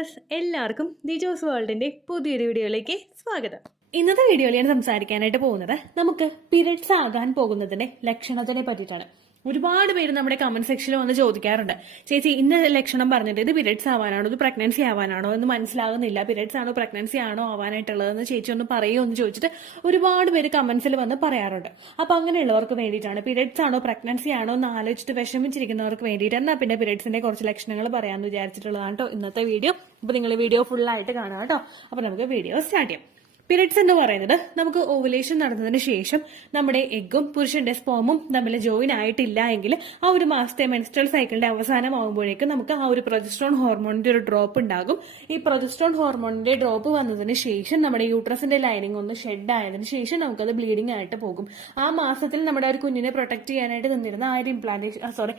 Viewers, എല്ലാവർക്കും ദിജോസ് വേൾഡിന്റെ പുതിയൊരു വീഡിയോയിലേക്ക് സ്വാഗതം. ഇന്നത്തെ വീഡിയോയിൽ ഞാൻ സംസാരിക്കാനായിട്ട് പോകുന്നത് നമുക്ക് പീരിയഡ്സ് ആകാൻ പോകുന്നതിന്റെ ലക്ഷണത്തിനെ പറ്റിയിട്ടാണ്. ഒരുപാട് പേര് നമ്മുടെ കമന്റ് സെക്ഷനിൽ വന്ന് ചോദിക്കാറുണ്ട്, ചേച്ചി ഇന്ന ലക്ഷണം പറഞ്ഞിട്ട് ഇത് പീരിയഡ്സ് ആവാനാണോ, ഇത് പ്രഗ്നൻസി ആവാനാണോ എന്ന് മനസ്സിലാകുന്നില്ല, പീരിയഡ്സ് ആണോ പ്രഗ്നൻസി ആണോ ആവാനായിട്ടുള്ളതെന്ന് ചേച്ചി ഒന്ന് പറയുമോ എന്ന് ചോദിച്ചിട്ട് ഒരുപാട് പേര് കമന്റ്സിൽ വന്ന് പറയാറുണ്ട്. അപ്പൊ അങ്ങനെയുള്ളവർക്ക് വേണ്ടിയിട്ടാണ്, പീരിയഡ്സ് ആണോ പ്രഗ്നൻസി ആണോ എന്ന് ആലോചിച്ചിട്ട് വിഷമിച്ചിരിക്കുന്നവർക്ക് വേണ്ടിയിട്ട് എന്നാ പിന്നെ പീരിയഡ്സിന്റെ കുറച്ച് ലക്ഷണങ്ങൾ പറയാമെന്ന് വിചാരിച്ചിട്ടുള്ളതാണ് കേട്ടോ ഇന്നത്തെ വീഡിയോ. അപ്പൊ നിങ്ങൾ വീഡിയോ ഫുൾ ആയിട്ട് കാണാം കേട്ടോ. അപ്പൊ നമുക്ക് വീഡിയോ സ്റ്റാർട്ട് ചെയ്യാം. പീരിയഡ്സ് എന്ന് പറയുന്നത് നമുക്ക് ഓവുലേഷൻ നടന്നതിന് ശേഷം നമ്മുടെ എഗ്ഗും പുരുഷന്റെ സ്പോമും തമ്മിൽ ജോയിൻ ആയിട്ടില്ല എങ്കിൽ ആ ഒരു മാസത്തെ മെൻസ്ട്രൽ സൈക്കിളിന്റെ അവസാനമാകുമ്പോഴേക്കും നമുക്ക് ആ ഒരു പ്രൊജസ്ട്രോൺ ഹോർമോണിന്റെ ഒരു ഡ്രോപ്പ് ഉണ്ടാകും. ഈ പ്രൊജസ്ട്രോൺ ഹോർമോണിന്റെ ഡ്രോപ്പ് വന്നതിന് ശേഷം നമ്മുടെ യൂട്രസിന്റെ ലൈനിങ് ഒന്ന് ഷെഡ് ആയതിനു ശേഷം നമുക്കത് ബ്ലീഡിംഗ് ആയിട്ട് പോകും. ആ മാസത്തിൽ നമ്മുടെ ഒരു കുഞ്ഞിനെ പ്രൊട്ടക്ട് ചെയ്യാനായിട്ട് നിന്നിരുന്ന ആ ഒരു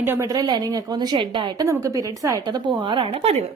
എൻഡോമെട്രിയൽ ലൈനിങ് ഒക്കെ ഒന്ന് ഷെഡ് ആയിട്ട് നമുക്ക് പീരിയഡ്സ് ആയിട്ട് അത് പോകാറാണ് പതിവ്.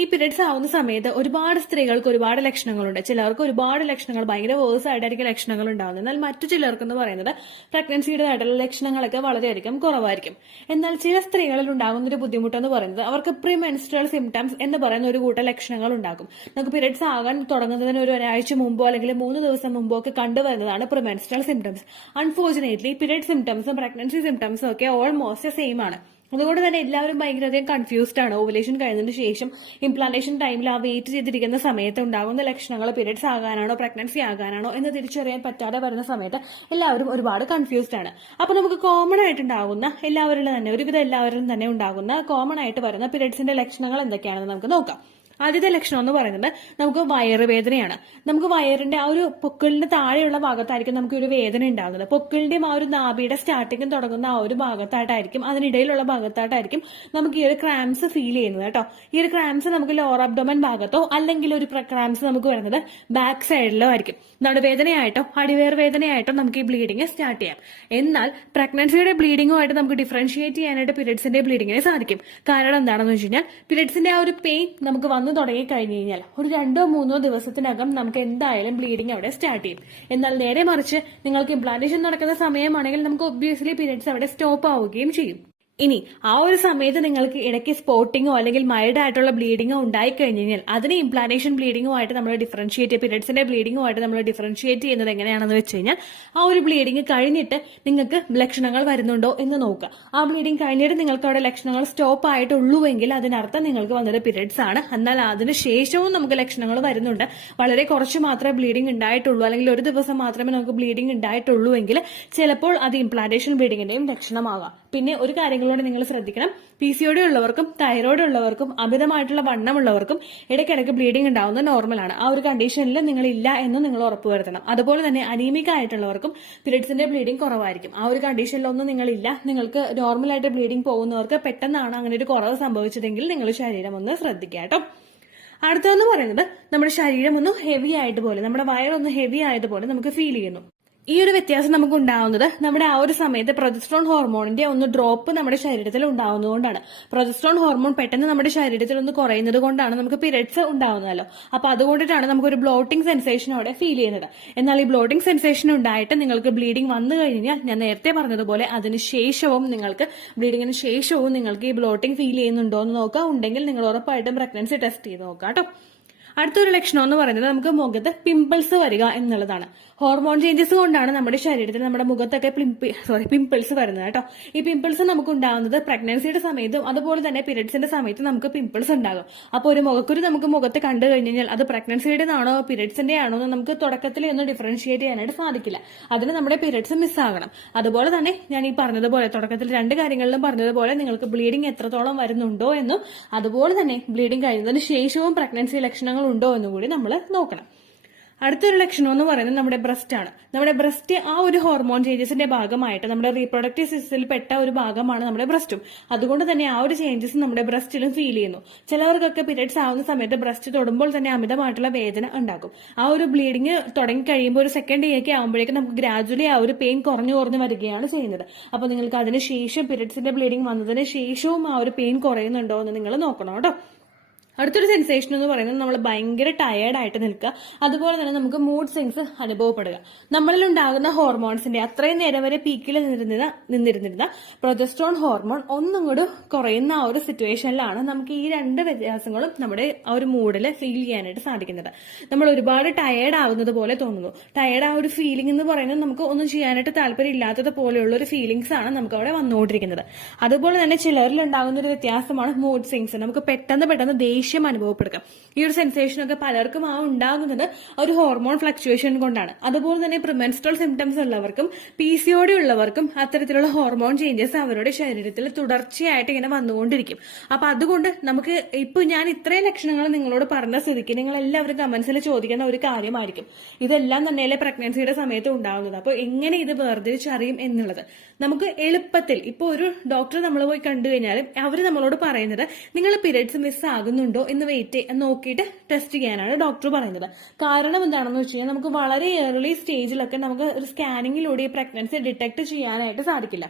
ഈ പീരിയഡ്സ് ആവുന്ന സമയത്ത് ഒരുപാട് സ്ത്രീകൾക്ക് ഒരുപാട് ലക്ഷണങ്ങളുണ്ട്. ചിലർക്ക് ഒരുപാട് ലക്ഷണങ്ങൾ ഭയങ്കര വേഴ്സ് ആയിട്ടായിരിക്കും ലക്ഷണങ്ങൾ ഉണ്ടാകുന്നത്. എന്നാൽ മറ്റു ചിലർക്ക് എന്ന് പറയുന്നത് പ്രഗ്നൻസിയുടേതായിട്ടുള്ള ലക്ഷണങ്ങളൊക്കെ വളരെയധികം കുറവായിരിക്കും. എന്നാൽ ചില സ്ത്രീകളിൽ ഉണ്ടാകുന്ന ഒരു ബുദ്ധിമുട്ടെന്ന് പറയുന്നത് അവർക്ക് പ്രീ മെൻസ്ട്രൽ സിംറ്റംസ് എന്ന് പറയുന്ന ഒരു കൂട്ടം ലക്ഷണങ്ങൾ ഉണ്ടാകും. നമുക്ക് പീരിയഡ്സ് ആകാൻ തുടങ്ങുന്നതിന് ഒരാഴ്ച മുമ്പോ അല്ലെങ്കിൽ 3 ദിവസം മുമ്പോ ഒക്കെ കണ്ടുവരുന്നതാണ് pre menstrual symptoms. Unfortunately period സിംറ്റംസും പ്രഗ്നൻസി സിംറ്റംസും ഒക്കെ ഓൾമോസ്റ്റ് സെയിം ആണ്. അതുകൊണ്ട് തന്നെ എല്ലാവരും ഭയങ്കരധികം കൺഫ്യൂസ്ഡ് ആണ്. ഓവുലേഷൻ കഴിഞ്ഞതിന് ശേഷം ഇംപ്ലാന്റേഷൻ ടൈമിൽ ആ വെയിറ്റ് ചെയ്തിരിക്കുന്ന സമയത്ത് ഉണ്ടാകുന്ന ലക്ഷണങ്ങൾ പീരിയഡ്സ് ആകാനാണോ പ്രഗ്നൻസി ആകാനാണോ എന്ന് തിരിച്ചറിയാൻ പറ്റാതെ വരുന്ന സമയത്ത് എല്ലാവരും ഒരുപാട് കൺഫ്യൂസ്ഡ് ആണ്. അപ്പൊ നമുക്ക് കോമൺ ആയിട്ടുണ്ടാകുന്ന എല്ലാവരിലും തന്നെ ഒരുവിധം എല്ലാവരിലും തന്നെ ഉണ്ടാകുന്ന കോമൺ ആയിട്ട് വരുന്ന പീരിയഡ്സിന്റെ ലക്ഷണങ്ങൾ എന്തൊക്കെയാണെന്ന് നമുക്ക് നോക്കാം. ആദ്യത്തെ ലക്ഷണം എന്ന് പറയുന്നത് നമുക്ക് വയറുവേദനയാണ്. നമുക്ക് വയറിന്റെ ആ ഒരു പൊക്കിളിന്റെ താഴെയുള്ള ഭാഗത്തായിരിക്കും നമുക്ക് ഒരു വേദന ഉണ്ടാകുന്നത്. പൊക്കിളിന്റെയും ആ ഒരു നാഭിയുടെ സ്റ്റാർട്ടിങ് തുടങ്ങുന്ന ആ ഒരു ഭാഗത്തായിട്ടായിരിക്കും, അതിനിടയിലുള്ള ഭാഗത്തായിട്ടായിരിക്കും നമുക്ക് ഈ ഒരു ക്രാംസ് ഫീൽ ചെയ്യുന്നത് കേട്ടോ. ഈ ഒരു ക്രാംസ് നമുക്ക് ലോവർ അബ്ഡോമൻ ഭാഗത്തോ അല്ലെങ്കിൽ ഒരു ക്രാംസ് നമുക്ക് വരുന്നത് ബാക്ക് സൈഡിലോ ആയിരിക്കും. നടുവേദനയായിട്ടോ അടിവേർ വേദനയായിട്ടോ നമുക്ക് ഈ ബ്ലീഡിങ് സ്റ്റാർട്ട് ചെയ്യാം. എന്നാൽ പ്രഗ്നൻസിയുടെ ബ്ലീഡിങ്ങുമായിട്ട് നമുക്ക് ഡിഫറൻഷിയേറ്റ് ചെയ്യാനായിട്ട് പീരിയഡ്സിന്റെ ബ്ലീഡിങ്ങിനെ സാധിക്കും. കാരണം എന്താണെന്ന് വെച്ച് കഴിഞ്ഞാൽ പീരിയഡ്സിന്റെ ആ ഒരു പെയിൻ നമുക്ക് വന്നു തുടങ്ങി കഴിഞ്ഞു കഴിഞ്ഞാൽ ഒരു 2-3 ദിവസത്തിനകം നമുക്ക് എന്തായാലും ബ്ലീഡിംഗ് അവിടെ സ്റ്റാർട്ട് ചെയ്യും. എന്നാൽ നേരെ മറിച്ച് നിങ്ങൾക്ക് ഇംപ്ലാന്റേഷൻ നടക്കുന്ന സമയമാണെങ്കിൽ നമുക്ക് ഒബ്വിയസ്ലി പീരിയഡ്സ് അവിടെ സ്റ്റോപ്പ് ആവുകയും ചെയ്യും. ഇനി ആ ഒരു സമയത്ത് നിങ്ങൾക്ക് ഇടയ്ക്ക് സ്പോട്ടിങ്ങോ അല്ലെങ്കിൽ മൈൽഡ് ആയിട്ടുള്ള ബ്ലീഡിങ്ങോ ഉണ്ടായി കഴിഞ്ഞു കഴിഞ്ഞാൽ അതിനെ ഇംപ്ലാന്റേഷൻ ബ്ലീഡിങ്ങുമായിട്ട് നമ്മൾ ഡിഫറൻഷിയേറ്റ്, പീരിയഡ്സിന്റെ ബ്ലീഡിങ്ങുമായിട്ട് നമ്മൾ ഡിഫറൻഷിയേറ്റ് ചെയ്യുന്നത് എങ്ങനെയാണെന്ന് വെച്ച് കഴിഞ്ഞാൽ ആ ഒരു ബ്ലീഡിങ് കഴിഞ്ഞിട്ട് നിങ്ങൾക്ക് ലക്ഷണങ്ങൾ വരുന്നുണ്ടോ എന്ന് നോക്കുക. ആ ബ്ലീഡിങ് കഴിഞ്ഞിട്ട് നിങ്ങൾക്ക് അവിടെ ലക്ഷണങ്ങൾ സ്റ്റോപ്പ് ആയിട്ടുള്ളൂവെങ്കിൽ അതിനർത്ഥം നിങ്ങൾക്ക് വന്നത് പീരിയഡ്സ് ആണ്. എന്നാൽ അതിന് ശേഷവും നമുക്ക് ലക്ഷണങ്ങൾ വരുന്നുണ്ട്, വളരെ കുറച്ച് മാത്രമേ ബ്ലീഡിംഗ് ഉണ്ടായിട്ടുള്ളൂ അല്ലെങ്കിൽ ഒരു ദിവസം മാത്രമേ നമുക്ക് ബ്ലീഡിംഗ് ഉണ്ടായിട്ടുള്ളൂ എങ്കിൽ ചിലപ്പോൾ അത് ഇംപ്ലാന്റേഷൻ ബ്ലീഡിങ്ങിന്റെയും ലക്ഷണമാകാം. പിന്നെ ഒരു കാര്യങ്ങളോട് നിങ്ങൾ ശ്രദ്ധിക്കണം, PCOD ഉള്ളവർക്കും തൈറോയ്ഡ് ഉള്ളവർക്കും അമിതമായിട്ടുള്ള വണ്ണമുള്ളവർക്കും ഇടയ്ക്കിടയ്ക്ക് ബ്ലീഡിംഗ് ഉണ്ടാവുന്നത് നോർമലാണ്. ആ ഒരു കണ്ടീഷനിൽ നിങ്ങൾ ഇല്ല എന്ന് നിങ്ങൾ ഉറപ്പുവരുത്തണം. അതുപോലെ തന്നെ അനീമിക് ആയിട്ടുള്ളവർക്കും പീരിയഡ്സിന്റെ ബ്ലീഡിംഗ് കുറവായിരിക്കും. ആ ഒരു കണ്ടീഷനിലൊന്നും നിങ്ങളില്ല, നിങ്ങൾക്ക് നോർമലായിട്ട് ബ്ലീഡിംഗ് പോകുന്നവർക്ക് പെട്ടെന്നാണ് അങ്ങനെ ഒരു കുറവ് സംഭവിച്ചതെങ്കിൽ നിങ്ങൾ ശരീരം ഒന്ന് ശ്രദ്ധിക്കുക കേട്ടോ. അടുത്തതെന്ന് പറയുന്നത് നമ്മുടെ ശരീരം ഒന്ന് ഹെവി ആയിട്ട് പോലെ, നമ്മുടെ വയറൊന്ന് ഹെവി ആയതുപോലെ നമുക്ക് ഫീൽ ചെയ്യുന്നു. ഈ ഒരു വ്യത്യാസം നമുക്ക് ഉണ്ടാവുന്നത് നമ്മുടെ ആ ഒരു സമയത്ത് പ്രൊജസ്ട്രോൺ ഹോർമോണിന്റെ ഒന്ന് ഡ്രോപ്പ് നമ്മുടെ ശരീരത്തിൽ ഉണ്ടാവുന്നതുകൊണ്ടാണ്. പ്രൊജസ്ട്രോൺ ഹോർമോൺ പെട്ടെന്ന് നമ്മുടെ ശരീരത്തിൽ ഒന്ന് കുറയുന്നത് കൊണ്ടാണ് നമുക്ക് പീരിയഡ്സ് ഉണ്ടാവുന്നതല്ലോ. അപ്പൊ അതുകൊണ്ടിട്ടാണ് നമുക്ക് ഒരു ബ്ലോട്ടിംഗ് സെൻസേഷൻ അവിടെ ഫീൽ ചെയ്യുന്നത്. എന്നാൽ ഈ ബ്ലോട്ടിംഗ് സെൻസേഷൻ ഉണ്ടായിട്ട് നിങ്ങൾക്ക് ബ്ലീഡിംഗ് വന്നു കഴിഞ്ഞാൽ ഞാൻ നേരത്തെ പറഞ്ഞതുപോലെ അതിനുശേഷവും നിങ്ങൾക്ക് ഈ ബ്ലോട്ടിംഗ് ഫീൽ ചെയ്യുന്നുണ്ടോ എന്ന് നോക്കുക. ഉണ്ടെങ്കിൽ നിങ്ങൾ ഉറപ്പായിട്ടും പ്രഗ്നൻസി ടെസ്റ്റ് ചെയ്ത് നോക്കാം കേട്ടോ. അടുത്തൊരു ലക്ഷണം എന്ന് പറയുന്നത് നമുക്ക് മുഖത്ത് പിമ്പിൾസ് വരിക എന്നുള്ളതാണ്. ഹോർമോൺ ചേഞ്ചസ് കൊണ്ടാണ് നമ്മുടെ ശരീരത്തിൽ നമ്മുടെ മുഖത്തൊക്കെ പിമ്പിൾസ് വരുന്നത് കേട്ടോ. ഈ പിമ്പിൾസ് നമുക്ക് ഉണ്ടാകുന്നത് പ്രഗ്നൻസിയുടെ സമയത്തും അതുപോലെ തന്നെ പീരിയഡ്സിന്റെ സമയത്ത് നമുക്ക് പിമ്പിൾസ് ഉണ്ടാകും. അപ്പോൾ ഒരു മുഖക്കുരു നമുക്ക് മുഖത്ത് കണ്ടു കഴിഞ്ഞാൽ അത് പ്രഗ്നൻസിയുടേതാണോ പീരിയഡ്സിന്റെ ആണോ എന്ന് നമുക്ക് തുടക്കത്തിൽ ഒന്ന് ഡിഫറൻഷിയേറ്റ് ചെയ്യാനായിട്ട് സാധിക്കില്ല. അതിന് നമ്മുടെ പീരിയഡ്സ് മിസ്സാകണം. അതുപോലെ തന്നെ ഞാൻ ഈ പറഞ്ഞതുപോലെ തുടക്കത്തിൽ 2 കാര്യങ്ങളിലും പറഞ്ഞതുപോലെ നിങ്ങൾക്ക് ബ്ലീഡിംഗ് എത്രത്തോളം വരുന്നുണ്ടോ എന്നും അതുപോലെ തന്നെ ബ്ലീഡിംഗ് കഴിയുന്നതിന് ശേഷവും പ്രഗ്നൻസി ലക്ഷണങ്ങൾ ഉണ്ടോ എന്നും കൂടി നമ്മൾ നോക്കണം. അടുത്തൊരു ലക്ഷണം എന്ന് പറയുന്നത് നമ്മുടെ ബ്രസ്റ്റ് ആണ്. നമ്മുടെ ബ്രസ്റ്റ് ആ ഒരു ഹോർമോൺ ചേഞ്ചസിന്റെ ഭാഗമായിട്ട് നമ്മുടെ റീപ്രൊഡക്റ്റീവ് സിസ്റ്റത്തിൽ പെട്ട ഒരു ഭാഗമാണ് നമ്മുടെ ബ്രസ്റ്റും. അതുകൊണ്ട് തന്നെ ആ ഒരു ചേഞ്ചസ് നമ്മുടെ ബ്രസ്റ്റിലും ഫീൽ ചെയ്യുന്നു. ചിലവർക്കൊക്കെ പീരിയഡ്സ് ആവുന്ന സമയത്ത് ബ്രസ്റ്റ് തൊടുമ്പോൾ തന്നെ അമിതമായിട്ടുള്ള വേദന ഉണ്ടാകും. ആ ഒരു ബ്ലീഡിങ് തുടങ്ങി കഴിയുമ്പോൾ ഒരു സെക്കൻഡ് ഡേക്ക് ആകുമ്പോഴേക്കും നമുക്ക് ഗ്രാജുവലി ആ ഒരു പെയിൻ കുറഞ്ഞു വരികയാണ് ചെയ്യുന്നത്. അപ്പൊ നിങ്ങൾക്ക് അതിനുശേഷം പീരിയഡ്സിന്റെ ബ്ലീഡിങ് വന്നതിന് ശേഷവും ആ ഒരു പെയിൻ കുറയുന്നുണ്ടോ എന്ന് നിങ്ങൾ നോക്കണം കേട്ടോ. അടുത്തൊരു സെൻസേഷൻ എന്ന് പറയുന്നത് നമ്മൾ ഭയങ്കര ടയേർഡായിട്ട് നിൽക്കുക, അതുപോലെ തന്നെ നമുക്ക് മൂഡ് സ്വിങ്സ് അനുഭവപ്പെടുക. നമ്മളിൽ ഉണ്ടാകുന്ന ഹോർമോൺസിന്റെ അത്രയും നേരം വരെ പീക്കിൽ നിന്നിരുന്നിരുന്ന പ്രൊജസ്ട്രോൺ ഹോർമോൺ ഒന്നും കൂടി കുറയുന്ന ആ ഒരു സിറ്റുവേഷനിലാണ് നമുക്ക് ഈ രണ്ട് വ്യത്യാസങ്ങളും നമ്മുടെ ആ ഒരു മൂഡിൽ ഫീൽ ചെയ്യാനായിട്ട് സാധിക്കുന്നത്. നമ്മൾ ഒരുപാട് ടയേർഡ് ആവുന്നത് പോലെ തോന്നുന്നു. ടയേർഡ് ആ ഒരു ഫീലിംഗ് എന്ന് പറയുന്നത് നമുക്ക് ഒന്നും ചെയ്യാനായിട്ട് താല്പര്യം ഇല്ലാത്തത് പോലെയുള്ള ഒരു ഫീലിംഗ്സ് ആണ് നമുക്ക് അവിടെ വന്നുകൊണ്ടിരിക്കുന്നത്. അതുപോലെ തന്നെ ചിലരിൽ ഉണ്ടാകുന്ന ഒരു വ്യത്യാസമാണ് മൂഡ് സ്വിങ്സ്. നമുക്ക് പെട്ടെന്ന് ദേഷ്യം അനുഭവപ്പെടുക. ഈ ഒരു സെൻസേഷൻ ഒക്കെ പലർക്കും ഉണ്ടാകുന്നത് ഒരു ഹോർമോൺ ഫ്ലക്ച്വേഷൻ കൊണ്ടാണ്. അതുപോലെ തന്നെ പ്രിമെൻസ്ട്രൽ സിംറ്റംസ് ഉള്ളവർക്കും PCOD ഉള്ളവർക്കും അത്തരത്തിലുള്ള ഹോർമോൺ ചേഞ്ചസ് അവരുടെ ശരീരത്തിൽ തുടർച്ചയായിട്ട് ഇങ്ങനെ വന്നുകൊണ്ടിരിക്കും. അപ്പൊ അതുകൊണ്ട് നമുക്ക് ഇപ്പൊ ഞാൻ ഇത്രയും ലക്ഷണങ്ങൾ നിങ്ങളോട് പറഞ്ഞ സ്ഥിതിക്ക് നിങ്ങൾ എല്ലാവരും കമന്റ്സിൽ ചോദിക്കുന്ന ഒരു കാര്യമായിരിക്കും, ഇതെല്ലാം തന്നെയല്ലേ പ്രഗ്നൻസിയുടെ സമയത്ത് ഉണ്ടാകുന്നത്, അപ്പൊ എങ്ങനെ ഇത് വേർതിരിച്ചറിയും എന്നുള്ളത്. നമുക്ക് എളുപ്പത്തിൽ ഇപ്പൊ ഒരു ഡോക്ടർ നമ്മൾ പോയി കണ്ടു കഴിഞ്ഞാൽ അവർ നമ്മളോട് പറയുന്നത് നിങ്ങൾ പീരിയഡ്സ് മിസ് ആകുന്നുണ്ടോ എന്ന് നോക്കിയിട്ട് ടെസ്റ്റ് ചെയ്യാനാണ് ഡോക്ടർ പറയുന്നത്. കാരണം എന്താണെന്ന് വെച്ച് കഴിഞ്ഞാൽ നമുക്ക് വളരെ ഏർലി സ്റ്റേജിലൊക്കെ നമുക്ക് ഒരു സ്കാനിങ്ങിലൂടെ ഈ പ്രഗ്നൻസി ഡിറ്റക്ട് ചെയ്യാനായിട്ട് സാധിക്കില്ല.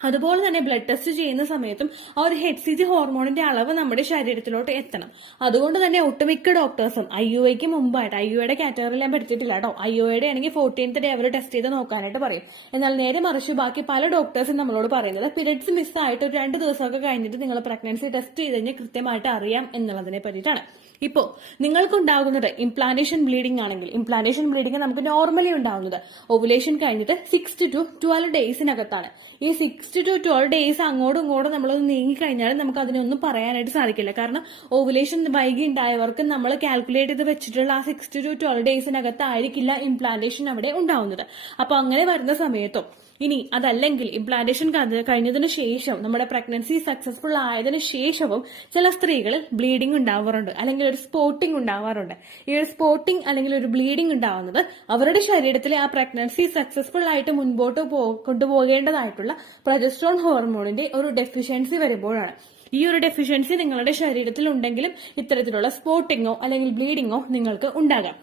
അതുപോലെ തന്നെ ബ്ലഡ് ടെസ്റ്റ് ചെയ്യുന്ന സമയത്തും ആ ഒരു HCG ഹോർമോണിന്റെ അളവ് നമ്മുടെ ശരീരത്തിലോട്ട് എത്തണം. അതുകൊണ്ട് തന്നെ ഒട്ടുമിക്ക ഡോക്ടേഴ്സും IUIക്ക് മുമ്പായിട്ട്, IUIയുടെ കാറ്റഗറിയിൽ ഞാൻ പഠിച്ചിട്ടില്ല കേട്ടോ, IUIയുടെ ആണെങ്കിൽ 14th ഡേ അവർ ടെസ്റ്റ് ചെയ്ത് നോക്കാനായിട്ട് പറയും. എന്നാൽ നേരെ മറിച്ച് ബാക്കി പല ഡോക്ടേഴ്സും നമ്മളോട് പറയുന്നത് പീരിയഡ്സ് മിസ്സായിട്ട് ഒരു 2 ദിവസമൊക്കെ കഴിഞ്ഞിട്ട് നിങ്ങൾ പ്രഗ്നൻസി ടെസ്റ്റ് ചെയ്ത് കഴിഞ്ഞാൽ കൃത്യമായിട്ട് അറിയാം എന്നുള്ളതിനെ പറ്റിയിട്ടാണ്. ഇപ്പോ നിങ്ങൾക്കുണ്ടാകുന്നത് ഇംപ്ലാന്റേഷൻ ബ്ലീഡിംഗ് ആണെങ്കിൽ, ഇംപ്ലാന്റേഷൻ ബ്ലീഡിംഗ് നമുക്ക് നോർമലി ഉണ്ടാകുന്നത് ഓവുലേഷൻ കഴിഞ്ഞിട്ട് 6 to 12 ഡേയ്സിനകത്താണ്. ഈ 6 to 12 ഡേയ്സ് അങ്ങോട്ടും ഇങ്ങോട്ടും നമ്മളൊന്ന് നീങ്ങിക്കഴിഞ്ഞാൽ നമുക്ക് അതിനൊന്നും പറയാനായിട്ട് സാധിക്കില്ല. കാരണം ഓവുലേഷൻ വൈകി ഉണ്ടായവർക്ക് നമ്മൾ കാൽക്കുലേറ്റ് ചെയ്ത് വെച്ചിട്ടുള്ള ആ 6 to 12 ഡേയ്സിനകത്തായിരിക്കില്ല ഇംപ്ലാന്റേഷൻ അവിടെ ഉണ്ടാവുന്നത്. അപ്പൊ അങ്ങനെ വരുന്ന സമയത്തും ഇനി അതല്ലെങ്കിൽ ഇംപ്ലാന്റേഷൻ കഴിഞ്ഞതിന് ശേഷം നമ്മുടെ പ്രഗ്നൻസി സക്സസ്ഫുൾ ആയതിനു ശേഷവും ചില സ്ത്രീകളിൽ ബ്ലീഡിംഗ് ഉണ്ടാവാറുണ്ട്, അല്ലെങ്കിൽ ഒരു സ്പോട്ടിംഗ് ഉണ്ടാവാറുണ്ട്. ഈ ഒരു സ്പോട്ടിംഗ് അല്ലെങ്കിൽ ഒരു ബ്ലീഡിംഗ് ഉണ്ടാവുന്നത് അവരുടെ ശരീരത്തിലെ ആ പ്രഗ്നൻസി സക്സസ്ഫുൾ ആയിട്ട് മുൻപോട്ട് കൊണ്ടുപോകേണ്ടതായിട്ടുള്ള പ്രൊജസ്ട്രോൺ ഹോർമോണിന്റെ ഒരു ഡെഫിഷ്യൻസി വരുമ്പോഴാണ്. ഈ ഒരു ഡെഫിഷ്യൻസി നിങ്ങളുടെ ശരീരത്തിൽ ഉണ്ടെങ്കിലും ഇത്തരത്തിലുള്ള സ്പോട്ടിങ്ങോ അല്ലെങ്കിൽ ബ്ലീഡിങ്ങോ നിങ്ങൾക്ക് ഉണ്ടാകാം.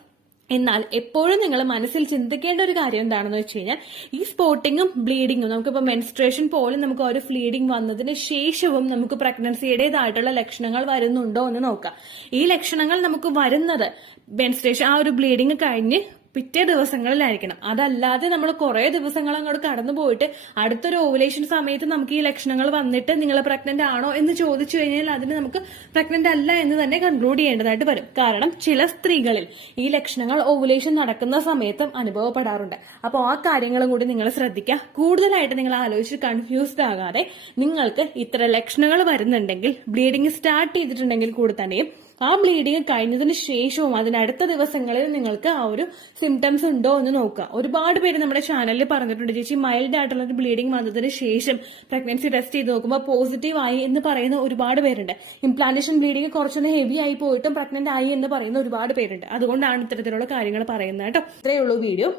എന്നാൽ എപ്പോഴും നിങ്ങൾ മനസ്സിൽ ചിന്തിക്കേണ്ട ഒരു കാര്യം എന്താണെന്ന് വെച്ച് കഴിഞ്ഞാൽ ഈ സ്പോട്ടിങ്ങും ബ്ലീഡിങ്ങും നമുക്കിപ്പോൾ മെൻസ്ട്രേഷൻ പോലും നമുക്ക് ഒരു ഫ്ലീഡിംഗ് വന്നതിന് ശേഷവും നമുക്ക് പ്രഗ്നൻസിയുടേതായിട്ടുള്ള ലക്ഷണങ്ങൾ വരുന്നുണ്ടോ എന്ന് നോക്കാം. ഈ ലക്ഷണങ്ങൾ നമുക്ക് വരുന്നത് മെൻസ്ട്രേഷൻ ആ ഒരു ബ്ലീഡിങ് കഴിഞ്ഞ് പിറ്റേ ദിവസങ്ങളിലായിരിക്കണം. അതല്ലാതെ നമ്മൾ കുറെ ദിവസങ്ങൾ അങ്ങോട്ട് കടന്നു പോയിട്ട് അടുത്തൊരു ഓവുലേഷൻ സമയത്ത് നമുക്ക് ഈ ലക്ഷണങ്ങൾ വന്നിട്ട് നിങ്ങൾ പ്രഗ്നന്റ് ആണോ എന്ന് ചോദിച്ചു കഴിഞ്ഞാൽ അതിന് നമുക്ക് പ്രഗ്നന്റ് അല്ല എന്ന് തന്നെ കൺക്ലൂഡ് ചെയ്യേണ്ടതായിട്ട് വരും. കാരണം ചില സ്ത്രീകളിൽ ഈ ലക്ഷണങ്ങൾ ഓവുലേഷൻ നടക്കുന്ന സമയത്തും അനുഭവപ്പെടാറുണ്ട്. അപ്പോൾ ആ കാര്യങ്ങളും കൂടി നിങ്ങൾ ശ്രദ്ധിക്കുക. കൂടുതലായിട്ട് നിങ്ങൾ ആലോചിച്ച് കൺഫ്യൂസ്ഡ് ആകാതെ നിങ്ങൾക്ക് ഇത്ര ലക്ഷണങ്ങൾ വരുന്നുണ്ടെങ്കിൽ, ബ്ലീഡിങ് സ്റ്റാർട്ട് ചെയ്തിട്ടുണ്ടെങ്കിൽ കൂടി തന്നെയും ആ ബ്ലീഡിങ് കഴിഞ്ഞതിന് ശേഷവും അതിനടുത്ത ദിവസങ്ങളിൽ നിങ്ങൾക്ക് ആ ഒരു സിംറ്റംസ് ഉണ്ടോ എന്ന് നോക്കുക. ഒരുപാട് പേര് നമ്മുടെ ചാനലിൽ പറഞ്ഞിട്ടുണ്ട്, ചേച്ചി മൈൽഡ് ആയിട്ടുള്ള ഒരു ബ്ലീഡിങ് വന്നതിന് ശേഷം പ്രഗ്നൻസി ടെസ്റ്റ് ചെയ്ത് നോക്കുമ്പോൾ പോസിറ്റീവ് ആയി എന്ന് പറയുന്ന ഒരുപാട് പേരുണ്ട്. ഇംപ്ലാന്റേഷൻ ബ്ലീഡിങ് കുറച്ചൊന്ന് ഹെവി ആയി പോയിട്ടും പ്രഗ്നന്റ് ആയി എന്ന് പറയുന്ന ഒരുപാട് പേരുണ്ട്. അതുകൊണ്ടാണ് ഇത്തരത്തിലുള്ള കാര്യങ്ങൾ പറയുന്നത് കേട്ടോ. ഇത്രയേ ഉള്ളൂ വീഡിയോ.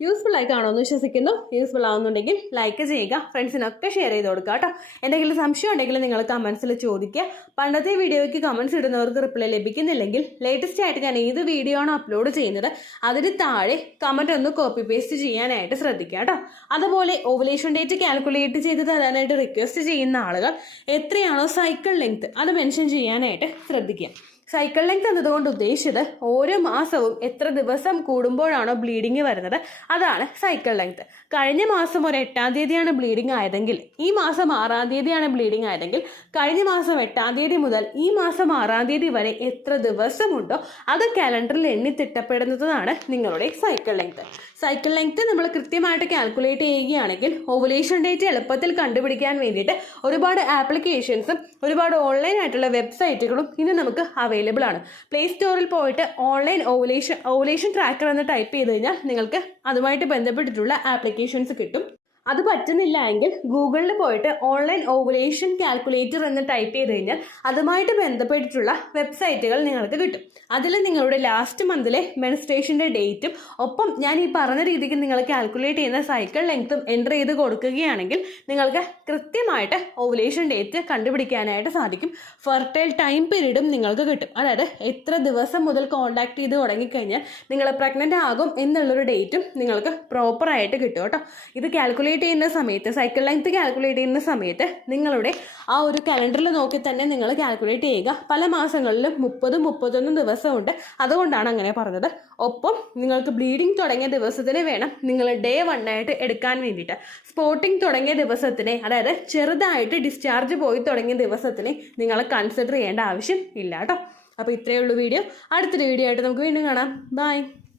യൂസ്ഫുൾ ആയി കാണുമെന്ന് വിശ്വസിക്കുന്നു. യൂസ്ഫുൾ ആവുന്നുണ്ടെങ്കിൽ ലൈക്ക് ചെയ്യുക, ഫ്രണ്ട്സിനൊക്കെ ഷെയർ ചെയ്ത് കൊടുക്കുക കേട്ടോ. എന്തെങ്കിലും സംശയം ഉണ്ടെങ്കിൽ നിങ്ങൾ കമന്റ്സിൽ ചോദിക്കുക. പണ്ടത്തെ വീഡിയോയ്ക്ക് കമന്റ്സ് ഇടുന്നവർക്ക് റിപ്ലൈ ലഭിക്കുന്നില്ലെങ്കിൽ ലേറ്റസ്റ്റ് ആയിട്ട് ഞാൻ ഏത് വീഡിയോ ആണോ അപ്ലോഡ് ചെയ്യുന്നത് അതിന് താഴെ കമന്റ് ഒന്ന് കോപ്പി പേസ്റ്റ് ചെയ്യാനായിട്ട് ശ്രദ്ധിക്കുക കേട്ടോ. അതുപോലെ ഓവുലേഷൻ ഡേറ്റ് കാൽക്കുലേറ്റ് ചെയ്ത് തരാനായിട്ട് റിക്വസ്റ്റ് ചെയ്യുന്ന ആളുകൾ എത്രയാണോ സൈക്കിൾ ലെങ്ത് അത് മെൻഷൻ ചെയ്യാനായിട്ട് ശ്രദ്ധിക്കുക. സൈക്കിൾ ലെങ്ത് എന്നതുകൊണ്ട് ഉദ്ദേശിച്ചത് ഓരോ മാസവും എത്ര ദിവസം കൂടുമ്പോഴാണോ ബ്ലീഡിങ് വരുന്നത് അതാണ് സൈക്കിൾ ലെങ്ത്. കഴിഞ്ഞ മാസം ഒരു 8-ാം തീയതിയാണ് ബ്ലീഡിങ് ആയതെങ്കിൽ ഈ മാസം 6-ാം തീയതിയാണ് ബ്ലീഡിങ് ആയതെങ്കിൽ കഴിഞ്ഞ മാസം 8-ാം തീയതി മുതൽ ഈ മാസം 6-ാം തീയതി വരെ എത്ര ദിവസമുണ്ടോ അത് കാലണ്ടറിൽ എണ്ണി തിട്ടപ്പെടുന്നതാണ് നിങ്ങളുടെ സൈക്കിൾ ലെങ്ത്. സൈക്കിൾ ലെങ്ത് നമ്മൾ കൃത്യമായിട്ട് കാൽക്കുലേറ്റ് ചെയ്യുകയാണെങ്കിൽ ഓവുലേഷൻ ഡേറ്റ് എളുപ്പത്തിൽ കണ്ടുപിടിക്കാൻ വേണ്ടിയിട്ട് ഒരുപാട് ആപ്ലിക്കേഷൻസും ഒരുപാട് ഓൺലൈൻ ആയിട്ടുള്ള വെബ്സൈറ്റുകളും ഇന്ന് നമുക്ക് അവൈലബിൾ ആണ്. പ്ലേ സ്റ്റോറിൽ പോയിട്ട് ഓൺലൈൻ ഓവുലേഷൻ ട്രാക്കർ എന്ന് ടൈപ്പ് ചെയ്ത് കഴിഞ്ഞാൽ നിങ്ങൾക്ക് അതുമായിട്ട് ബന്ധപ്പെട്ടിട്ടുള്ള ആപ്ലിക്കേഷൻസ് കിട്ടും. അത് പറ്റുന്നില്ല എങ്കിൽ ഗൂഗിളിൽ പോയിട്ട് ഓൺലൈൻ ഓവുലേഷൻ കാൽക്കുലേറ്റർ എന്ന് ടൈപ്പ് ചെയ്ത് കഴിഞ്ഞാൽ അതുമായിട്ട് ബന്ധപ്പെട്ടിട്ടുള്ള വെബ്സൈറ്റുകൾ നിങ്ങൾക്ക് കിട്ടും. അതിൽ നിങ്ങളുടെ ലാസ്റ്റ് മന്തിലെ മെൻസ്ട്രേഷൻ്റെ ഡേറ്റും ഒപ്പം ഞാൻ ഈ പറഞ്ഞ രീതിക്ക് നിങ്ങൾ കാൽക്കുലേറ്റ് ചെയ്യുന്ന സൈക്കിൾ ലെങ്ത്തും എൻ്റർ ചെയ്ത് കൊടുക്കുകയാണെങ്കിൽ നിങ്ങൾക്ക് കൃത്യമായിട്ട് ഓവുലേഷൻ ഡേറ്റ് കണ്ടുപിടിക്കാനായിട്ട് സാധിക്കും. ഫെർട്ടൈൽ ടൈം പീരീഡും നിങ്ങൾക്ക് കിട്ടും. അതായത് എത്ര ദിവസം മുതൽ കോൺടാക്ട് ചെയ്ത് തുടങ്ങിക്കഴിഞ്ഞാൽ നിങ്ങൾ പ്രഗ്നൻ്റ് ആകും എന്നുള്ളൊരു ഡേറ്റും നിങ്ങൾക്ക് പ്രോപ്പറായിട്ട് കിട്ടും കേട്ടോ. ഇത് കാൽക്കുലേറ്റ് കാൽക്കുലേറ്റ് ചെയ്യുന്ന സമയത്ത്, സൈക്കിൾ ലെങ്ത് കാൽക്കുലേറ്റ് ചെയ്യുന്ന സമയത്ത് നിങ്ങളുടെ ആ ഒരു കലണ്ടറിൽ നോക്കി തന്നെ നിങ്ങൾ കാൽക്കുലേറ്റ് ചെയ്യുക. പല മാസങ്ങളിലും 30-31 ദിവസമുണ്ട്, അതുകൊണ്ടാണ് അങ്ങനെ പറഞ്ഞത്. ഒപ്പം നിങ്ങൾക്ക് ബ്ലീഡിങ് തുടങ്ങിയ ദിവസത്തിന് വേണം നിങ്ങൾ Day 1 ആയിട്ട് എടുക്കാൻ വേണ്ടിയിട്ട്. സ്പോട്ടിങ് തുടങ്ങിയ ദിവസത്തിനെ, അതായത് ചെറുതായിട്ട് ഡിസ്ചാർജ് പോയി തുടങ്ങിയ ദിവസത്തിനെ നിങ്ങൾ കൺസിഡർ ചെയ്യേണ്ട ആവശ്യം ഇല്ല കേട്ടോ. അപ്പോൾ ഇത്രയേ ഉള്ളൂ വീഡിയോ. അടുത്തൊരു വീഡിയോ ആയിട്ട് നമുക്ക് വീണ്ടും കാണാം. ബൈ.